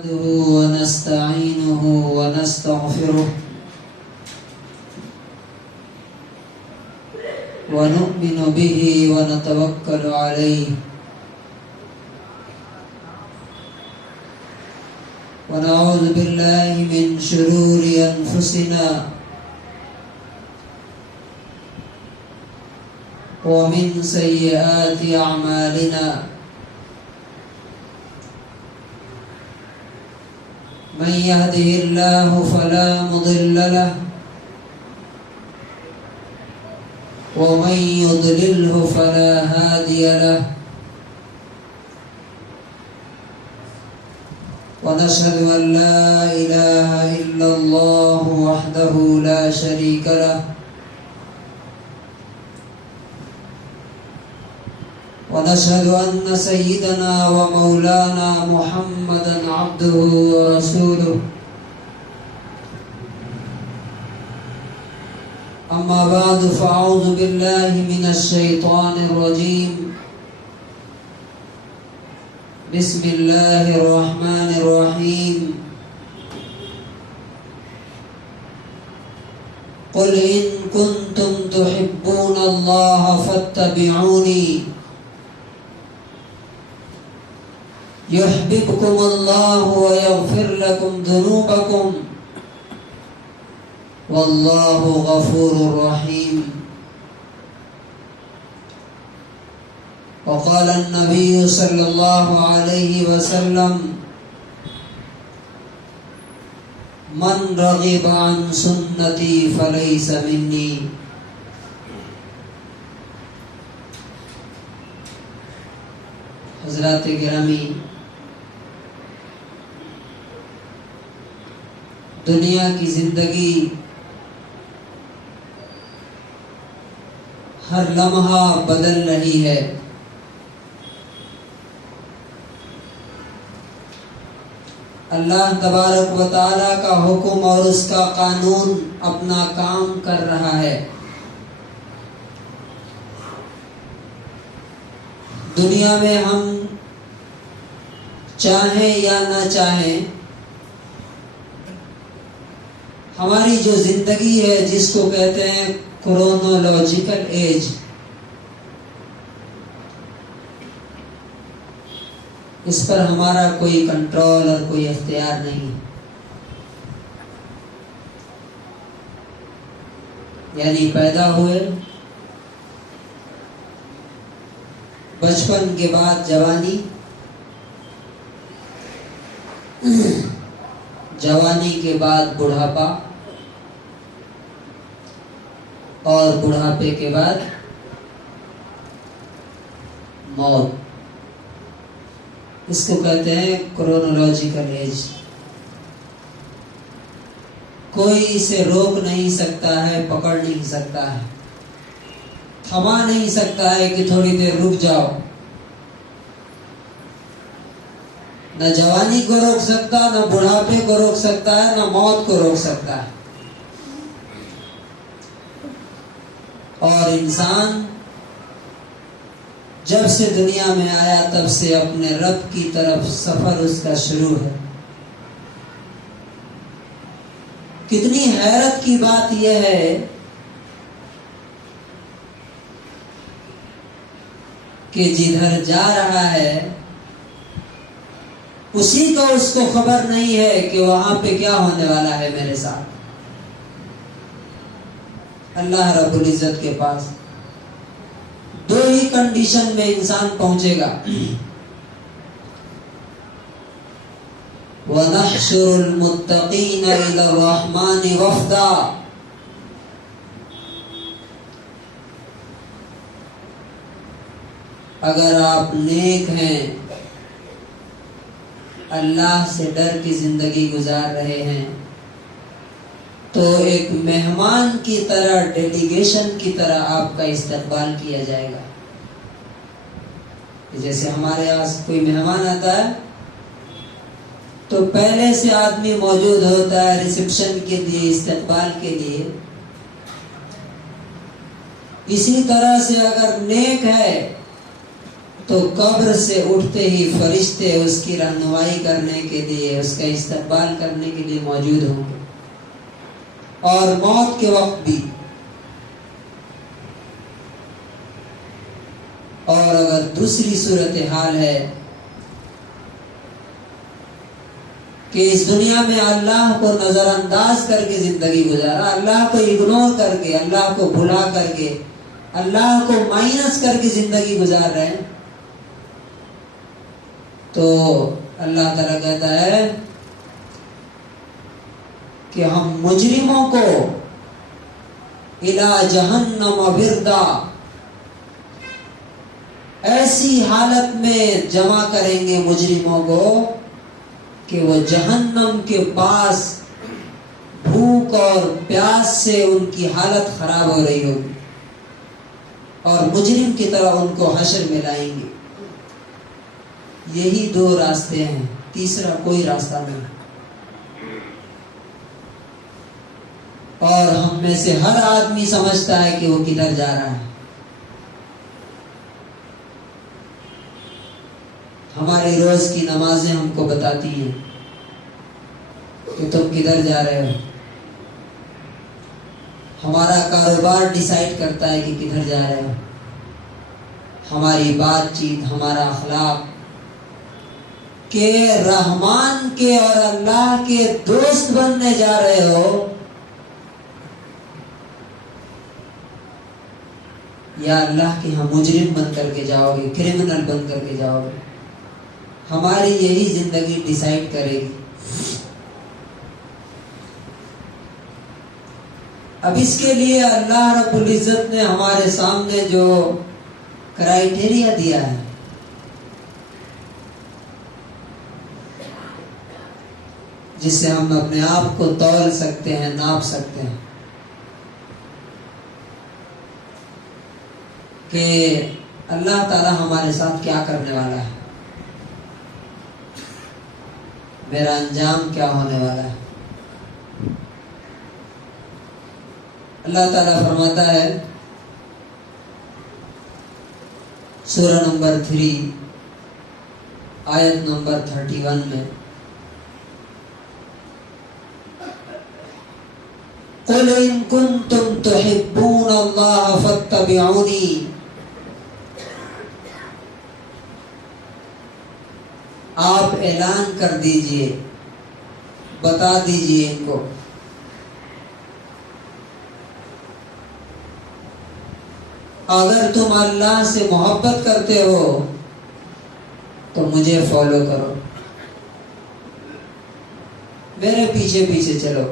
نحمده ونستعينه ونستغفره ونؤمن به ونتوكل عليه ونعوذ بالله من شرور أنفسنا ومن سيئات أعمالنا من يهده الله فلا مضل له ومن يضلله فلا هادي له ونشهد أن لا إله إلا الله وحده لا شريك له ونشهد أن سيدنا ومولانا محمدا عبده ورسوله أما بعد فأعوذ بالله من الشيطان الرجيم بسم الله الرحمن الرحيم قل إن كنتم تحبون الله فاتبعوني يحببكم الله ويغفر لكم ذنوبكم والله غفور رحيم وقال النبي صلى الله عليه وسلم من رغب عن سنتي فليس مني حضرات گرامی، دنیا کی زندگی ہر لمحہ بدل رہی ہے۔ اللہ تبارک و تعالیٰ کا حکم اور اس کا قانون اپنا کام کر رہا ہے۔ دنیا میں ہم چاہیں یا نہ چاہیں، ہماری جو زندگی ہے جس کو کہتے ہیں کرونولوجیکل ایج، اس پر ہمارا کوئی کنٹرول اور کوئی اختیار نہیں۔ یعنی پیدا ہوئے، بچپن کے بعد جوانی، جوانی کے بعد بڑھاپا، اور بڑھاپے کے بعد موت، اس کو کہتے ہیں کرونولوجیکل ایج۔ کوئی اسے روک نہیں سکتا ہے، پکڑ نہیں سکتا ہے، تھما نہیں سکتا ہے کہ تھوڑی دیر رک جاؤ۔ نہ جوانی کو روک سکتا، نہ بڑھاپے کو روک سکتا ہے، نہ موت کو روک سکتا ہے۔ اور انسان جب سے دنیا میں آیا تب سے اپنے رب کی طرف سفر اس کا شروع ہے۔ کتنی حیرت کی بات یہ ہے کہ جدھر جا رہا ہے اسی کو اس کو خبر نہیں ہے کہ وہاں پہ کیا ہونے والا ہے میرے ساتھ۔ اللہ رب العزت کے پاس دو ہی کنڈیشن میں انسان پہنچے گا، وَنَحْشُرُ الْمُتَّقِينَ إِلَى الرَّحْمَنِ وَفْدًا۔ اگر آپ نیک ہیں، اللہ سے ڈر کی زندگی گزار رہے ہیں، تو ایک مہمان کی طرح، ڈیلیگیشن کی طرح آپ کا استقبال کیا جائے گا۔ جیسے ہمارے یہاں کوئی مہمان آتا ہے تو پہلے سے آدمی موجود ہوتا ہے ریسیپشن کے لیے، استقبال کے لیے۔ اسی طرح سے اگر نیک ہے تو قبر سے اٹھتے ہی فرشتے اس کی رہنمائی کرنے کے لیے، اس کا استقبال کرنے کے لیے موجود ہوں گے، اور موت کے وقت بھی۔ اور اگر دوسری صورتحال ہے کہ اس دنیا میں اللہ کو نظر انداز کر کے زندگی گزارا، اللہ کو اگنور کر کے، اللہ کو بھلا کر کے، اللہ کو مائنس کر کے زندگی گزار رہے ہیں، تو اللہ تعالیٰ کہتا ہے کہ ہم مجرموں کو الی جہنم وردا، ایسی حالت میں جمع کریں گے مجرموں کو کہ وہ جہنم کے پاس بھوک اور پیاس سے ان کی حالت خراب ہو رہی ہوگی، اور مجرم کی طرح ان کو حشر میں لائیں گے۔ یہی دو راستے ہیں، تیسرا کوئی راستہ نہیں۔ اور ہم میں سے ہر آدمی سمجھتا ہے کہ وہ کدھر جا رہا ہے۔ ہماری روز کی نمازیں ہم کو بتاتی ہیں کہ تم کدھر جا رہے ہو۔ ہمارا کاروبار ڈیسائیڈ کرتا ہے کہ کدھر جا رہے ہو۔ ہماری بات چیت، ہمارا اخلاق، کہ رحمان کے اور اللہ کے دوست بننے جا رہے ہو یا اللہ کے ہاں مجرم بن کر کے جاؤ گے، کرمنل بن کر کے جاؤ گے۔ ہماری یہی زندگی ڈیسائیڈ کرے گی۔ اب اس کے لیے اللہ رب العزت نے ہمارے سامنے جو کرائیٹیریا دیا ہے، جس سے ہم اپنے آپ کو تول سکتے ہیں، ناپ سکتے ہیں، کہ اللہ تعالی ہمارے ساتھ کیا کرنے والا ہے، میرا انجام کیا ہونے والا ہے۔ اللہ تعالیٰ فرماتا ہے سورہ نمبر 3 آیت نمبر 31 میں، قُلْ إِن كُنتُمْ تُحِبُّونَ اللَّهَ فَاتَّبِعُونِي، آپ اعلان کر دیجئے، بتا دیجئے ان کو، اگر تم اللہ سے محبت کرتے ہو تو مجھے فالو کرو، میرے پیچھے پیچھے چلو،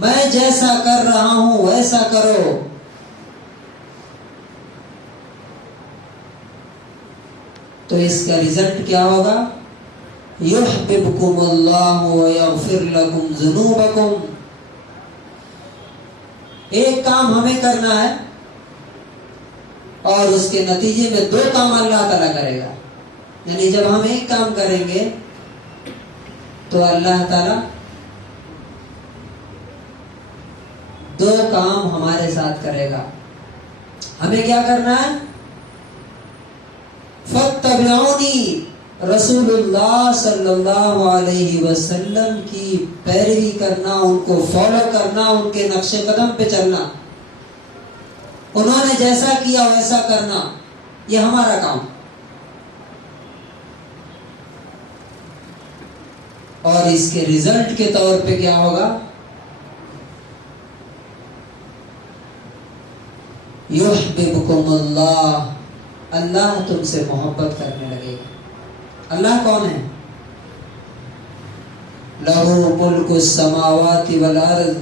میں جیسا کر رہا ہوں ویسا کرو۔ تو اس کا رزلٹ کیا ہوگا؟ یحببکم اللہ ویغفر لکم ذنوبکم۔ ایک کام ہمیں کرنا ہے اور اس کے نتیجے میں 2 کام اللہ تعالیٰ کرے گا۔ یعنی جب ہم ایک کام کریں گے تو اللہ تعالیٰ 2 کام ہمارے ساتھ کرے گا۔ ہمیں کیا کرنا ہے؟ فَاتَّبِعُونِی، رسول اللہ صلی اللہ علیہ وسلم کی پیروی کرنا، ان کو فالو کرنا، ان کے نقش قدم پہ چلنا، انہوں نے جیسا کیا ویسا کرنا، یہ ہمارا کام۔ اور اس کے رزلٹ کے طور پہ کیا ہوگا؟ یحببکم اللہ، اللہ تم سے محبت کرنے لگے گا۔ اللہ کون ہے؟ لہو ملک السماوات والارض،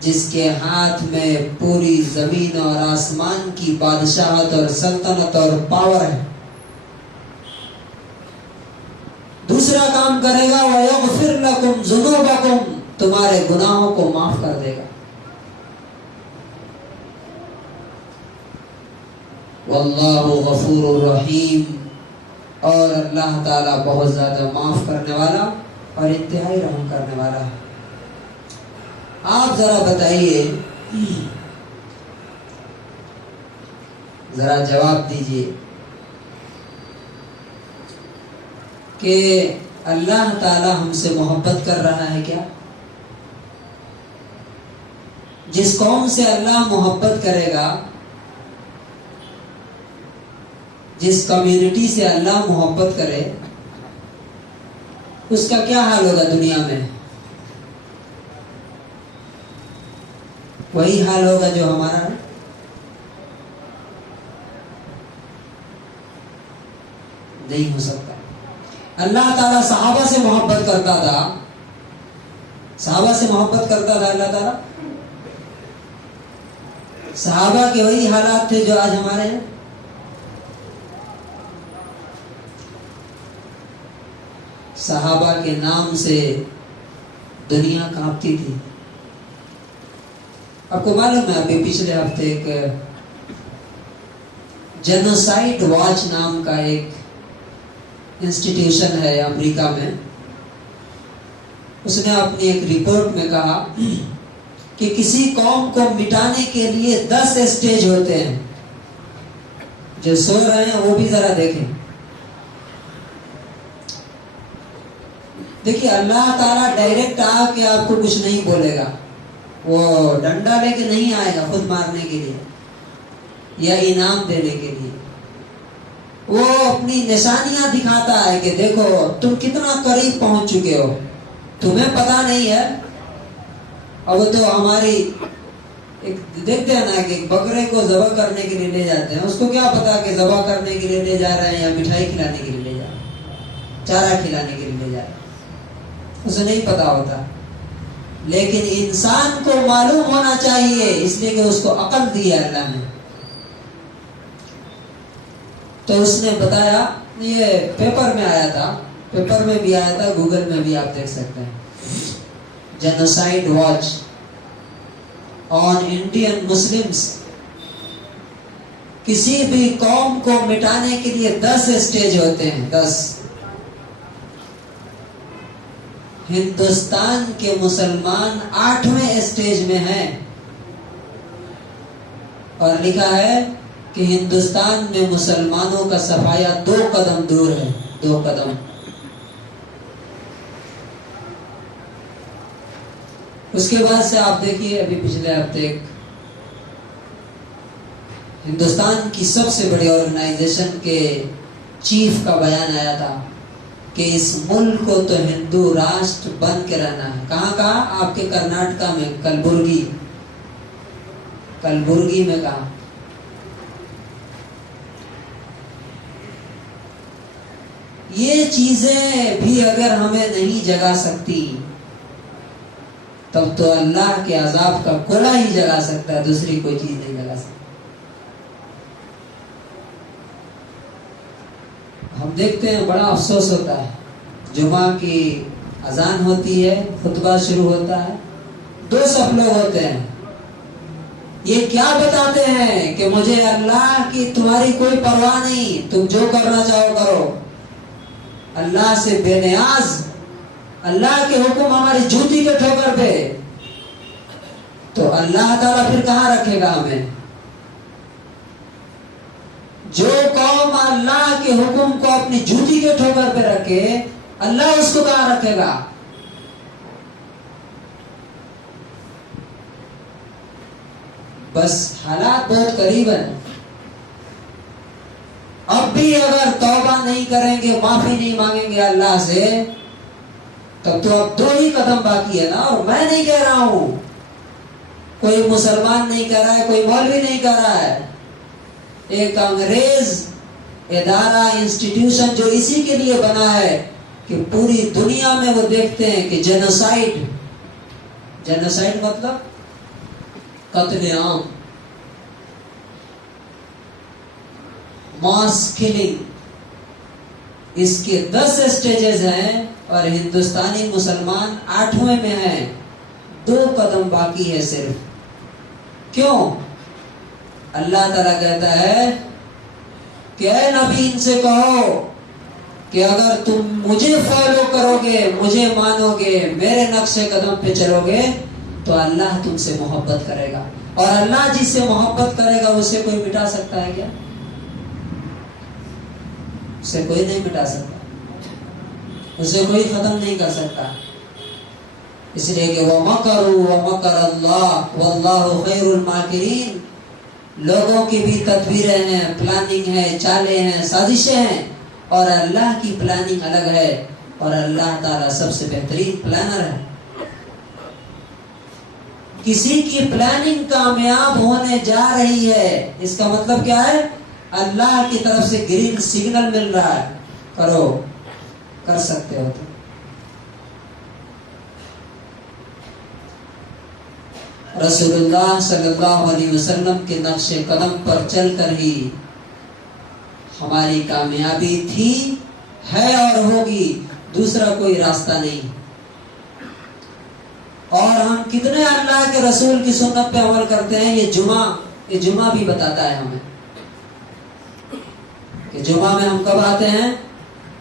جس کے ہاتھ میں پوری زمین اور آسمان کی بادشاہت اور سلطنت اور پاور ہے۔ دوسرا کام کرے گا وَيَغْفِرْ لَكُمْ ذُنُوبَكُمْ، تمہارے گناہوں کو معاف کر دے گا۔ واللہ غفور الرحیم، اور اللہ تعالیٰ بہت زیادہ معاف کرنے والا اور انتہائی رحم کرنے والا ہے۔ آپ ذرا بتائیے ذرا جواب دیجیے کہ اللہ تعالی ہم سے محبت کر رہا ہے کیا؟ جس قوم سے اللہ محبت کرے گا، جس کمیونٹی سے اللہ محبت کرے، اس کا کیا حال ہوگا دنیا میں؟ وہی حال ہوگا جو ہمارا ہے۔ نہیں ہو سکتا۔ اللہ تعالیٰ صحابہ سے محبت کرتا تھا، صحابہ سے محبت کرتا تھا اللہ تعالیٰ۔ صحابہ کے وہی حالات تھے جو آج ہمارے ہیں۔ صحابہ کے نام سے دنیا کانپتی تھی۔ آپ کو معلوم ہے ابھی پچھلے ہفتے ایک جینوسائیڈ واچ نام کا ایک انسٹیٹیوشن ہے امریکہ میں، اس نے اپنی ایک رپورٹ میں کہا کہ کسی قوم کو مٹانے کے لیے 10 اسٹیج ہوتے ہیں۔ جو سو رہے ہیں وہ بھی ذرا دیکھیں۔ دیکھیے اللہ تعالیٰ ڈائریکٹ آ کے آپ کو کچھ نہیں بولے گا، وہ ڈنڈا لے کے نہیں آئے گا خود مارنے کے لیے یا انعام دینے کے لیے۔ وہ اپنی نشانیاں دکھاتا ہے کہ دیکھو تم کتنا قریب پہنچ چکے ہو، تمہیں پتا نہیں ہے۔ اب تو ہماری ایک دیکھتے ہیں نا کہ ایک بکرے کو ذبح کرنے کے لیے لے جاتے ہیں، اس کو کیا پتا کہ ذبح کرنے کے لیے لے جا رہے ہیں یا مٹھائی کھلانے کے لیے لے جا رہے ہیں، چارہ کھلانے کے لیے لے جا رہے ہیں، اسے نہیں پتا ہوتا۔ لیکن انسان کو معلوم ہونا چاہیے، اس لیے کہ اس کو عقل دی ہے اللہ نے۔ تو اس نے بتایا، یہ پیپر میں آیا تھا، پیپر میں بھی آیا تھا، گوگل میں بھی آپ دیکھ سکتے ہیں، genocide watch on Indian Muslims. کسی بھی قوم کو مٹانے کے لیے 10 اسٹیج ہوتے ہیں، 10۔ ہندوستان کے مسلمان 8ویں اسٹیج میں ہیں، اور لکھا ہے کہ ہندوستان میں مسلمانوں کا صفایا 2 قدم دور ہے، 2 قدم۔ اس کے بعد سے آپ دیکھیے ابھی پچھلے ہفتے ایک ہندوستان کی سب سے بڑی آرگنائزیشن کے چیف کا بیان آیا تھا کہ اس ملک کو تو ہندو راشٹر بن کے رہنا ہے۔ کہاں کہا؟ آپ کے کرناٹکا میں کلبرگی میں کہا۔ یہ چیزیں بھی اگر ہمیں نہیں جگا سکتی تب تو اللہ کے عذاب کا کوڑا ہی جگا سکتا ہے، دوسری کوئی چیز نہیں جگا سکتی۔ ہم دیکھتے ہیں بڑا افسوس ہوتا ہے، جمعہ کی اذان ہوتی ہے، خطبہ شروع ہوتا ہے، 2 صف لوگ ہوتے ہیں، یہ کیا بتاتے ہیں کہ مجھے اللہ کی تمہاری کوئی پرواہ نہیں، تم جو کرنا چاہو کرو۔ اللہ سے بے نیاز، اللہ کے حکم ہماری جوتی کے ٹھوکر پہ، تو اللہ تعالیٰ پھر کہاں رکھے گا ہمیں؟ جو قوم اللہ کے حکم کو اپنی جوتی کے ٹھوکر پہ رکھے، اللہ اس کو کہاں رکھے گا؟ بس حالات بہت قریب ہیں۔ اب بھی اگر توبہ نہیں کریں گے، معافی نہیں مانگیں گے اللہ سے، تب تو اب 2 ہی قدم باقی ہے نا۔ اور میں نہیں کہہ رہا ہوں، کوئی مسلمان نہیں کہہ رہا ہے، کوئی مولوی نہیں کہہ رہا ہے، ایک انگریز ادارہ انسٹیٹیوشن جو اسی کے لیے بنا ہے کہ پوری دنیا میں وہ دیکھتے ہیں کہ جینوسائیڈ مطلب قتل عام، ماس کلنگ، اس کے 10 اسٹیجز ہیں اور ہندوستانی مسلمان 8ویں میں ہیں، 2 قدم باقی ہے صرف۔ کیوں؟ اللہ تعالیٰ کہتا ہے کہ اے نبی ان سے کہو کہ اگر تم مجھے فالو کرو گے، مجھے مانو گے، میرے نقش قدم پہ چلو گے تو اللہ تم سے محبت کرے گا۔ اور اللہ جس سے محبت کرے گا اسے کوئی مٹا سکتا ہے کیا؟ اسے کوئی نہیں مٹا سکتا، اسے کوئی ختم نہیں کر سکتا. اس لیے کہ وَمَكَرُوا وَمَكَرَ اللَّهُ وَاللَّهُ خَيْرُ الْمَاكِرِينَ، لوگوں کی بھی تدبیریں ہیں، پلاننگ ہے، چالیں ہیں، سازشیں ہیں، اور اللہ کی پلاننگ الگ ہے، اور اللہ تعالیٰ سب سے بہترین پلانر ہے. کسی کی پلاننگ کامیاب ہونے جا رہی ہے، اس کا مطلب کیا ہے؟ اللہ کی طرف سے گرین سگنل مل رہا ہے، کرو، کر سکتے ہو. تو رسول اللہ صلی اللہ علیہ وسلم کے نقش قدم پر چل کر ہی ہماری کامیابی تھی، ہے اور ہوگی، دوسرا کوئی راستہ نہیں. اور ہم کتنے اللہ کے رسول کی سنت پہ عمل کرتے ہیں. یہ جمعہ بھی بتاتا ہے ہمیں کہ جمعہ میں ہم کب آتے ہیں؟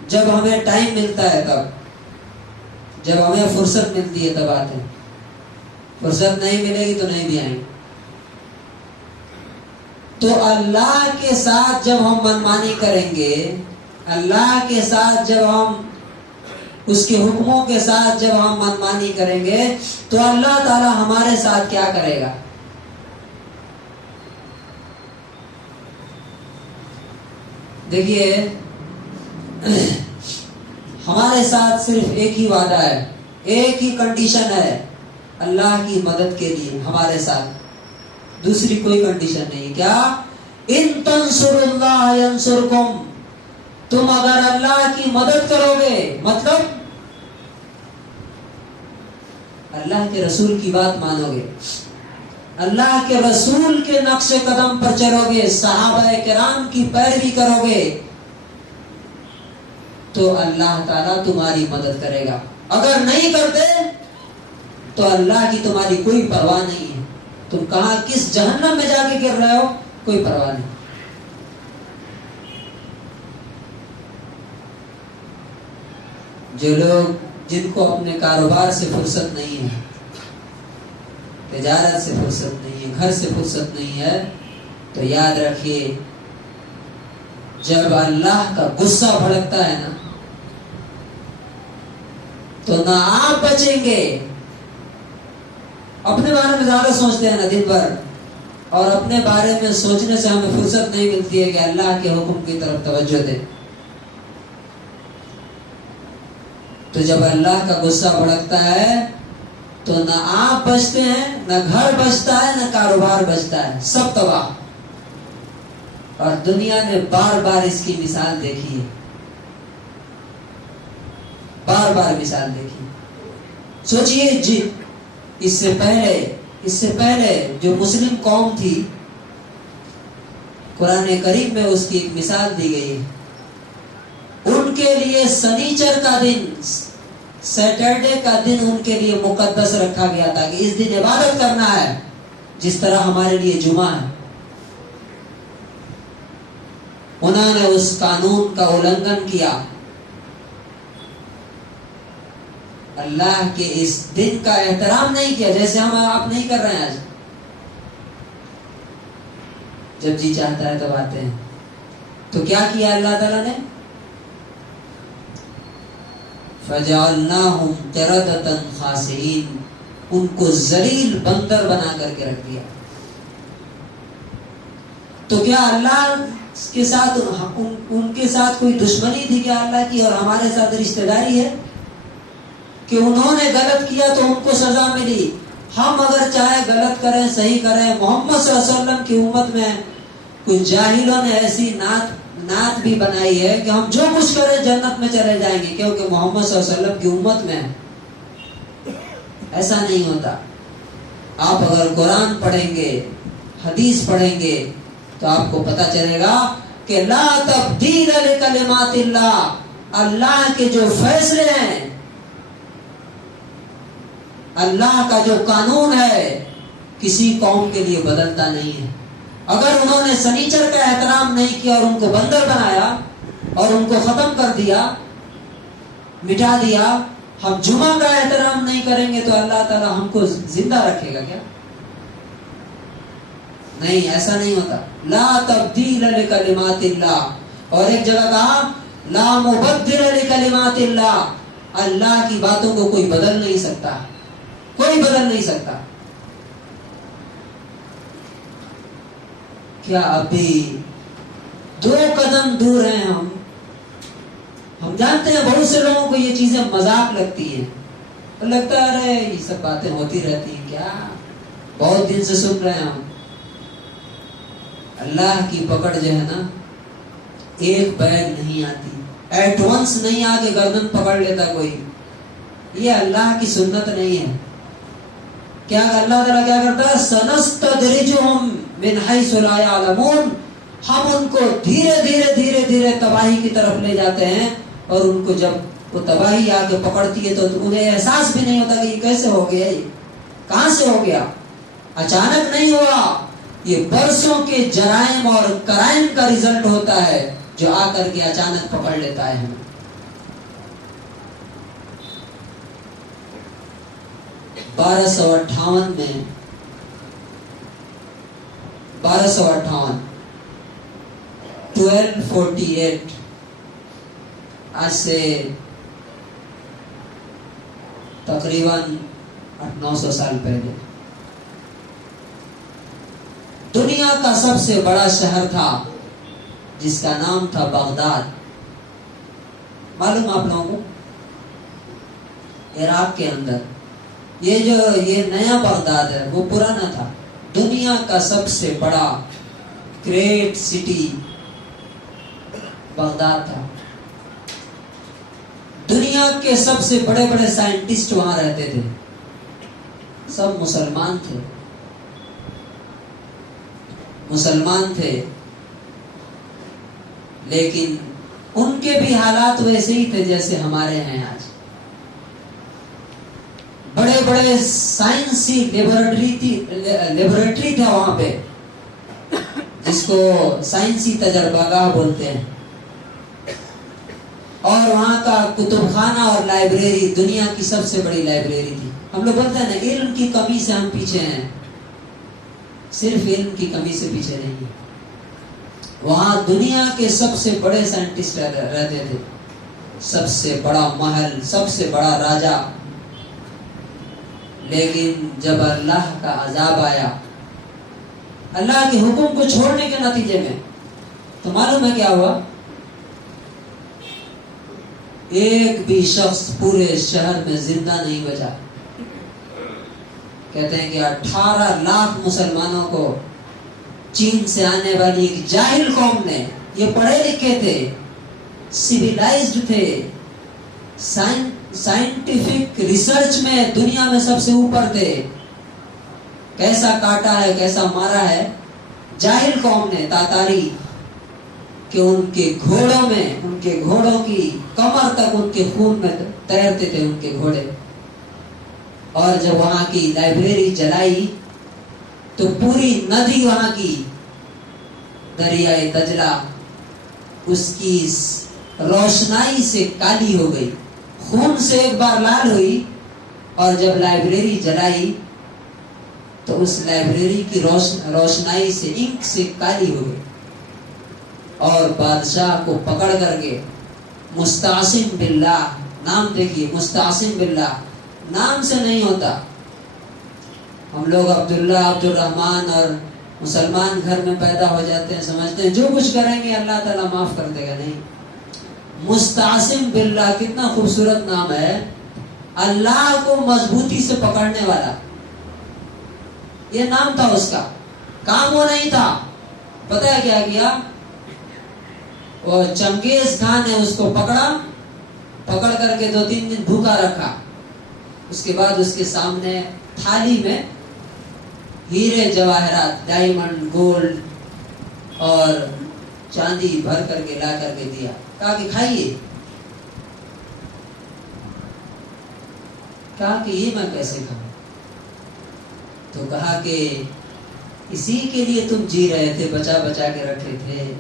جب ہمیں ٹائم ملتا ہے، تب جب ہمیں فرصت ملتی ہے تب آتے ہیں. فرصت نہیں ملے گی تو نہیں بھی آئیں گے. تو اللہ کے ساتھ جب ہم منمانی کریں گے، اللہ کے ساتھ جب ہم اس کے حکموں کے ساتھ جب ہم منمانی کریں گے، تو اللہ تعالی ہمارے ساتھ کیا کرے گا؟ دیکھیے، ہمارے ساتھ صرف ایک ہی وعدہ ہے، ایک ہی کنڈیشن ہے اللہ کی مدد کے لیے ہمارے ساتھ، دوسری کوئی کنڈیشن نہیں. کیا؟ ان تنصروا اللہ ینصرکم، تم اگر اللہ کی مدد کرو گے، مطلب اللہ کے رسول کی بات مانو گے، اللہ کے رسول کے نقش قدم پر چلو گے، صحابہ کرام کی پیروی کرو گے، تو اللہ تعالیٰ تمہاری مدد کرے گا. اگر نہیں کرتے تو اللہ کی تمہاری کوئی پرواہ نہیں ہے. تم کہاں کس جہنم میں جا کے گر رہے ہو، کوئی پرواہ نہیں. جو لوگ جن کو اپنے کاروبار سے فرصت نہیں ہے، تجارت سے فرصت نہیں ہے، گھر سے فرصت نہیں ہے، تو یاد رکھیے جب اللہ کا غصہ بھڑکتا ہے نا، تو نہ آپ بچیں گے. اپنے بارے میں زیادہ سوچتے ہیں نا دن بھر، اور اپنے بارے میں سوچنے سے ہمیں فرصت نہیں ملتی ہے کہ اللہ کے حکم کی طرف توجہ دیں. تو جب اللہ کا غصہ بھڑکتا ہے تو نہ آپ بچتے ہیں، نہ گھر بچتا ہے، نہ کاروبار بچتا ہے، سب تباہ. اور دنیا نے بار بار اس کی مثال دیکھی ہے، بار بار مثال دیکھی. سوچئے جی، اس سے پہلے جو مسلم قوم تھی، قرآن کریم میں اس کی ایک مثال دی گئی ہے. ان کے لیے سنیچر کا دن، سیٹرڈے کا دن ان کے لیے مقدس رکھا گیا تھا کہ اس دن عبادت کرنا ہے، جس طرح ہمارے لیے جمعہ ہے. انہوں نے اس قانون کا النگھن کیا، اللہ کے اس دن کا احترام نہیں کیا، جیسے ہم آپ نہیں کر رہے ہیں آج. جب جی چاہتا ہے تب آتے ہیں. تو کیا کیا اللہ تعالیٰ نے؟ فَجَعَلْنَاهُمْ قِرَدَةً خَاسِئِينَ، ان کو ذلیل بندر بنا کر کے رکھ دیا. تو کیا اللہ کے ساتھ ان کے ساتھ کوئی دشمنی تھی کیا اللہ کی، اور ہمارے ساتھ رشتہ داری ہے کہ انہوں نے غلط کیا تو ان کو سزا ملی؟ ہم اگر چاہے غلط کریں صحیح کریں، محمد صلی اللہ علیہ وسلم کی امت میں کچھ جاہلوں نے ایسی نعت بھی بنائی ہے کہ ہم جو کچھ کریں جنت میں چلے جائیں گے کیونکہ محمد صلی اللہ علیہ وسلم کی امت میں ہے. ایسا نہیں ہوتا. آپ اگر قرآن پڑھیں گے، حدیث پڑھیں گے، تو آپ کو پتا چلے گا کہ لا تبدیل لکلمات اللہ، اللہ کے جو فیصلے ہیں، اللہ کا جو قانون ہے، کسی قوم کے لیے بدلتا نہیں ہے. اگر انہوں نے سنیچر کا احترام نہیں کیا اور ان کو بندر بنایا اور ان کو ختم کر دیا، مٹا دیا، ہم جمعہ کا احترام نہیں کریں گے تو اللہ تعالی ہم کو زندہ رکھے گا کیا؟ نہیں، ایسا نہیں ہوتا. لا تبدیل لکلمات اللہ. اور ایک جگہ کہا لا مبدل لکلمات اللہ. اللہ کی باتوں کو کوئی بدل نہیں سکتا، کوئی بدل نہیں سکتا. کیا ابھی 2 قدم دور ہیں ہم جانتے ہیں بہت سے لوگوں کو یہ چیزیں مذاق لگتی ہیں، لگتا ہے ارے یہ سب باتیں ہوتی رہتی ہیں، کیا بہت دن سے سن رہے ہیں ہم. اللہ کی پکڑ جو ہے نا ایک بیگ نہیں آتی، ایٹ ونس نہیں آ کے گردن پکڑ لیتا کوئی. یہ اللہ کی سنت نہیں ہے. کیا اللہ تعالیٰ کیا کرتا ہے؟ سنستدرجہم من حیث لا یعلمون. ہم ان کو دھیرے دھیرے دھیرے دھیرے تباہی کی طرف لے جاتے ہیں، اور ان کو جب وہ تباہی آ کے پکڑتی ہے تو انہیں احساس بھی نہیں ہوتا کہ یہ کیسے ہو گیا، یہ کہاں سے ہو گیا. اچانک نہیں ہوا، یہ برسوں کے جرائم اور کرائم کا رزلٹ ہوتا ہے جو آ کر کے اچانک پکڑ لیتا ہے ہمیں. بارہ سو اٹھاون میں 1248 آج سے تقریباً 800-900 سال پہلے دنیا کا سب سے بڑا شہر تھا جس کا نام تھا بغداد. معلوم آپ لوگوں کو؟ عراق کے اندر یہ نیا بغداد ہے، وہ پرانا تھا. دنیا کا سب سے بڑا گریٹ سٹی بغداد تھا. دنیا کے سب سے بڑے بڑے سائنٹسٹ وہاں رہتے تھے، سب مسلمان تھے. لیکن ان کے بھی حالات ویسے ہی تھے جیسے ہمارے ہیں آج. بڑے بڑے سائنسی لیبورٹری تھا وہاں پہ، جس کو سائنسی تجربہ گاہ بولتے ہیں. اور وہاں کا کتب خانہ اور لائبریری دنیا کی سب سے بڑی لائبریری تھی. ہم لوگ بولتے ہیں نا علم کی کمی سے ہم پیچھے ہیں، صرف علم کی کمی سے پیچھے نہیں ہیں. وہاں دنیا کے سب سے بڑے سائنٹسٹ رہتے تھے، سب سے بڑا محل، سب سے بڑا راجا. لیکن جب اللہ کا عذاب آیا اللہ کے حکم کو چھوڑنے کے نتیجے میں، تو معلوم ہے کیا ہوا؟ ایک بھی شخص پورے شہر میں زندہ نہیں بچا. کہتے ہیں کہ 18 لاکھ مسلمانوں کو چین سے آنے والی ایک جاہل قوم نے، یہ پڑھے لکھے تھے، سیویلائزڈ تھے، سائنٹیفک ریسرچ میں دنیا میں سب سے اوپر تھے، کیسا کاٹا ہے، کیسا مارا ہے جاہل قوم نے تاتاری، کہ ان کے گھوڑوں کی کمر تک ان کے خون میں تیرتے تھے ان کے گھوڑے. اور جب وہاں کی لائبریری جلائی تو پوری ندی وہاں کی دریائے دجلہ اس کی روشنائی سے کالی ہو گئی، خون سے ایک بار لال ہوئی. اور جب لائبریری جلائی تو اس لائبریری کی روشنائی سے انک سے کالی ہو گئی. اور بادشاہ کو پکڑ کر کے مستعصم باللہ، نام دیکھیے، مستعصم باللہ نام سے نہیں ہوتا. ہم لوگ عبداللہ، عبد الرحمن اور مسلمان گھر میں پیدا ہو جاتے ہیں، سمجھتے ہیں جو کچھ کریں گے اللہ تعالیٰ معاف کر دے گا. نہیں، مستعصم باللہ کتنا خوبصورت نام ہے، اللہ کو مضبوطی سے پکڑنے والا. یہ نام تھا اس کا، کام وہ نہیں تھا. پتہ ہے کیا کیا؟ وہ چنگیز خان نے اس کو پکڑ کر کے 2-3 دن بھوکا رکھا. اس کے بعد اس کے سامنے تھالی میں ہیرے جواہرات، ڈائمنڈ، گولڈ اور چاندی بھر کر کے لا کر کے دیا. کہا کہ کھائیے. کہا کہ یہ میں کیسے کھاؤں؟ تو کہا کہ اسی کے لیے تم جی رہے تھے، بچا بچا کے رکھے تھے،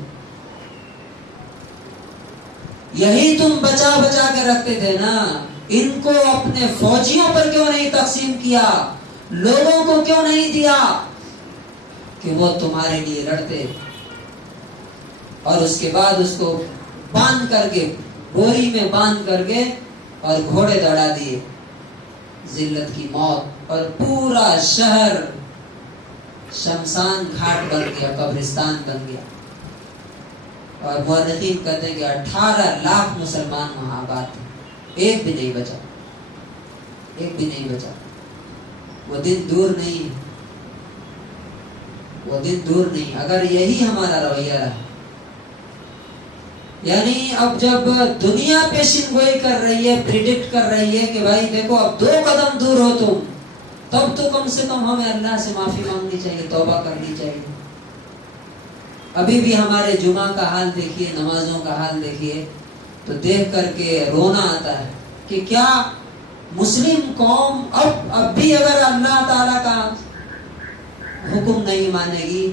یہی تم بچا بچا کے رکھتے تھے نا. ان کو اپنے فوجیوں پر کیوں نہیں تقسیم کیا؟ لوگوں کو کیوں نہیں دیا؟ کہ وہ تمہارے لیے لڑتے، اور اس کے بعد اس کو باندھ کر کے، بوری میں باندھ کر کے اور گھوڑے دوڑا دیے، ذلت کی موت، اور پورا شہر شمشان گھاٹ بن گیا، قبرستان بن گیا۔ اور مورخین کہتے ہیں کہ 18 لاکھ مسلمان وہاں آباد تھے، ایک بھی نہیں بچا، ایک بھی نہیں بچا۔ وہ دن دور نہیں ہے، وہ دن دور نہیں۔ اگر یہی ہمارا رویہ رہا، یعنی اب جب دنیا پیشن گوئی کر رہی ہے، پریڈکٹ کر رہی ہے کہ بھائی دیکھو اب 2 قدم دور ہو تم، تب تو کم سے کم ہمیں اللہ سے معافی مانگنی چاہیے، توبہ کرنی چاہیے۔ ابھی بھی ہمارے جمعہ کا حال دیکھیے، نمازوں کا حال دیکھیے، تو دیکھ کر کے رونا آتا ہے کہ کیا مسلم قوم اب بھی اگر اللہ تعالیٰ کا حکم نہیں مانے گی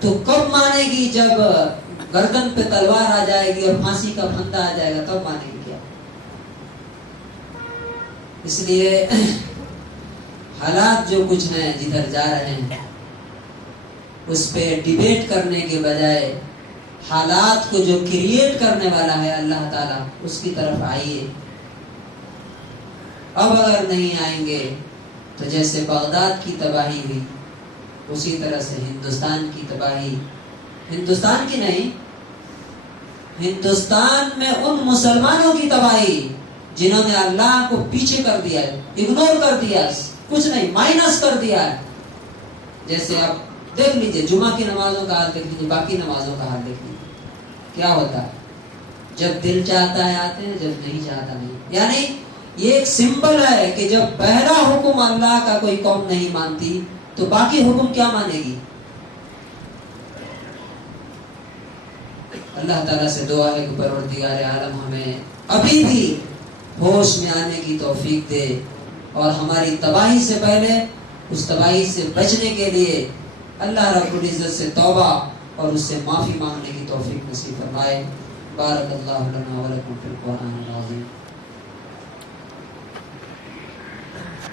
تو کب مانے گی؟ جب گردن پہ تلوار آ جائے گی اور پھانسی کا پھندا آ جائے گا تب مانے گی کیا؟ اس لیے حالات جو کچھ ہیں، جدھر جا رہے ہیں، اس پہ ڈیبیٹ کرنے کے بجائے حالات کو جو کریٹ کرنے والا ہے اللہ تعالیٰ، اس کی طرف آئیے۔ اب اگر نہیں آئیں گے تو جیسے بغداد کی تباہی ہوئی، اسی طرح سے ہندوستان کی تباہی، ہندوستان کی نہیں، ہندوستان میں ان مسلمانوں کی تباہی جنہوں نے اللہ کو پیچھے کر دیا ہے، اگنور کر دیا، کچھ نہیں، مائنس کر دیا ہے۔ جیسے آپ دیکھ لیجئے جمعہ کی نمازوں کا حال دیکھ لیجئے، باقی نمازوں کا حال دیکھ لیجئے، کیا ہوتا ہے؟ جب دل چاہتا ہے آتے ہیں، جب نہیں چاہتا نہیں۔ یعنی یہ ایک سمبل ہے کہ جب پہلا حکم اللہ کا کوئی قوم نہیں مانتی تو باقی حکم کیا مانے گی؟ اللہ تعالیٰ سے دعا ہے کہ پروردگار عالم ہمیں ابھی بھی ہوش میں آنے کی توفیق دے، اور ہماری تباہی سے پہلے اس تباہی سے بچنے کے لیے اللہ رب العزت سے توبہ اور اس سے معافی مانگنے کی توفیق نصیب فرمائے۔ بارک اللہ لنا ولکم فی القرآن العظیم۔